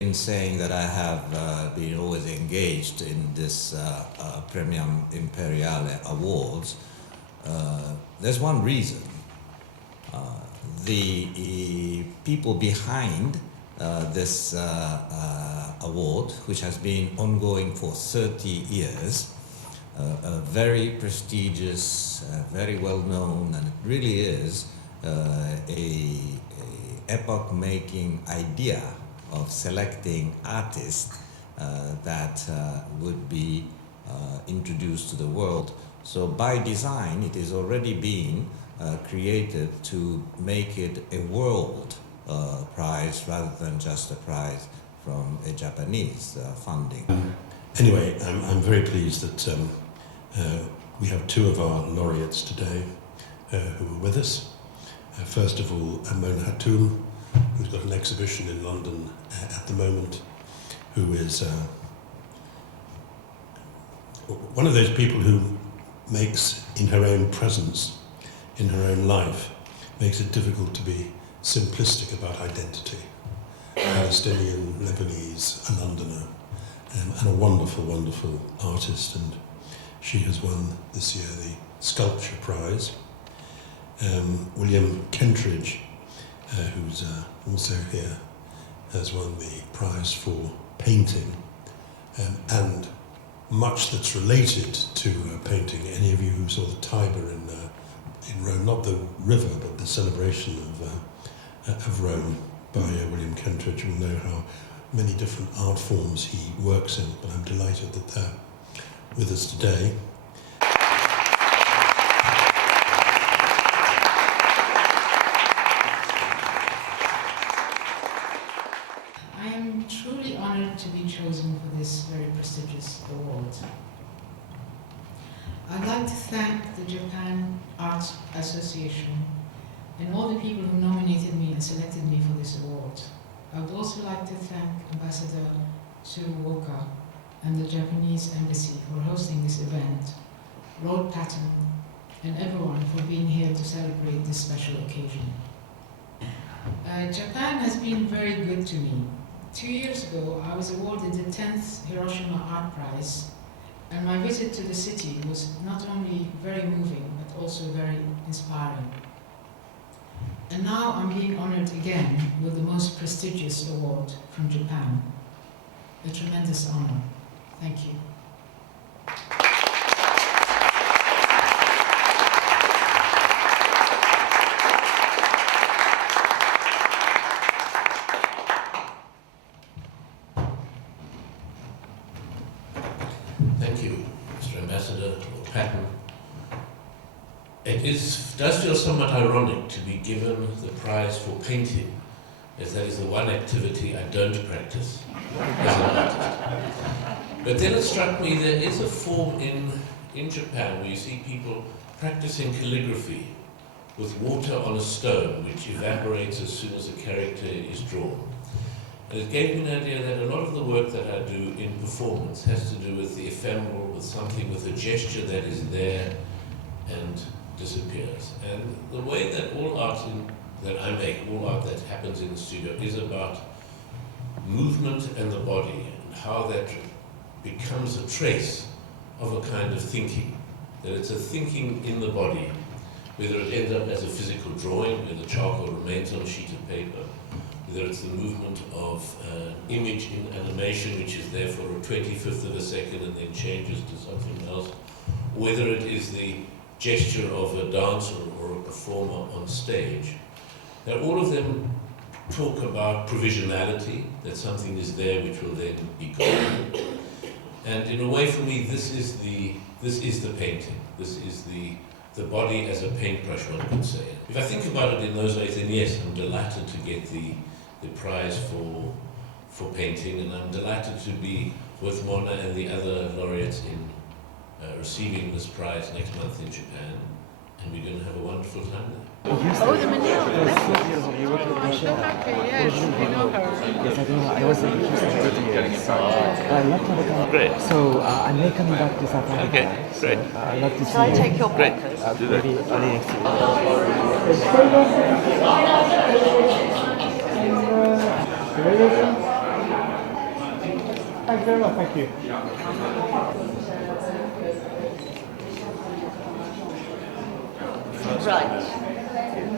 In saying that I have been always engaged in this Praemium Imperiale Awards, there's one reason. The people behind this award, which has been ongoing for 30 years, very prestigious, very well known, and it really is a epoch-making idea of selecting artists that would be introduced to the world. So by design, it is already been created to make it a world prize rather than just a prize from a Japanese funding. Anyway, I'm very pleased that we have two of our laureates today who are with us. First of all, Hatoum, who's got an exhibition in London at the moment, who is one of those people who makes, in her own presence, in her own life, makes it difficult to be simplistic about identity. Palestinian, Lebanese, a Londoner, and a wonderful, wonderful artist, and she has won this year the Sculpture Prize. William Kentridge, who's also here, has won the prize for painting, and much that's related to painting. Any of you who saw the Tiber in Rome, not the river, but the celebration of Rome by William Kentridge, will know how many different art forms he works in, but I'm delighted that they're with us today. I am truly honored to be chosen for this very prestigious award. I'd like to thank the Japan Art Association and all the people who nominated me and selected me for this award. I would also like to thank Ambassador Tsuruoka and the Japanese Embassy for hosting this event, Lord Patten, and everyone for being here to celebrate this special occasion. Japan has been very good to me. 2 years ago, I was awarded the 10th Hiroshima Art Prize, and my visit to the city was not only very moving, but also very inspiring. And now I'm being honored again with the most prestigious award from Japan. A tremendous honor. Thank you. Thank you, Mr. Ambassador Patten. It does feel somewhat ironic to be given the prize for painting, as that is the one activity I don't practice as an artist. But then it struck me there is a form in Japan where you see people practicing calligraphy with water on a stone, which evaporates as soon as a character is drawn. And it gave me an idea that a lot of the work that I do in performance has to do with the ephemeral, with something, with a gesture that is there and disappears. And the way that all art that I make, all art that happens in the studio, is about movement and the body, and how that becomes a trace of a kind of thinking. That it's a thinking in the body, whether it ends up as a physical drawing, where the charcoal remains on a sheet of paper, whether it's the movement of an image in animation, which is there for a 25th of a second and then changes to something else, whether it is the gesture of a dancer or a performer on stage. Now, all of them talk about provisionality, that something is there which will then be gone. And in a way, for me, this is the painting. This is the body as a paintbrush, one could say. If I think about it in those ways, then yes, I'm delighted to get the prize for painting, and I'm delighted to be with Mona and the other laureates in receiving this prize next month in Japan, and we're going to have a wonderful time there. Oh, the Manila. Oh, so happy, yes, I know her. Yes, I do know. I was in I'd love to have a come. Great. So I may come back to South Africa. Okay, great. So, I'd love to see Shall I you. take your Great. breakfast? Do that. Maybe early next year. Thank you very much, thank you. Right.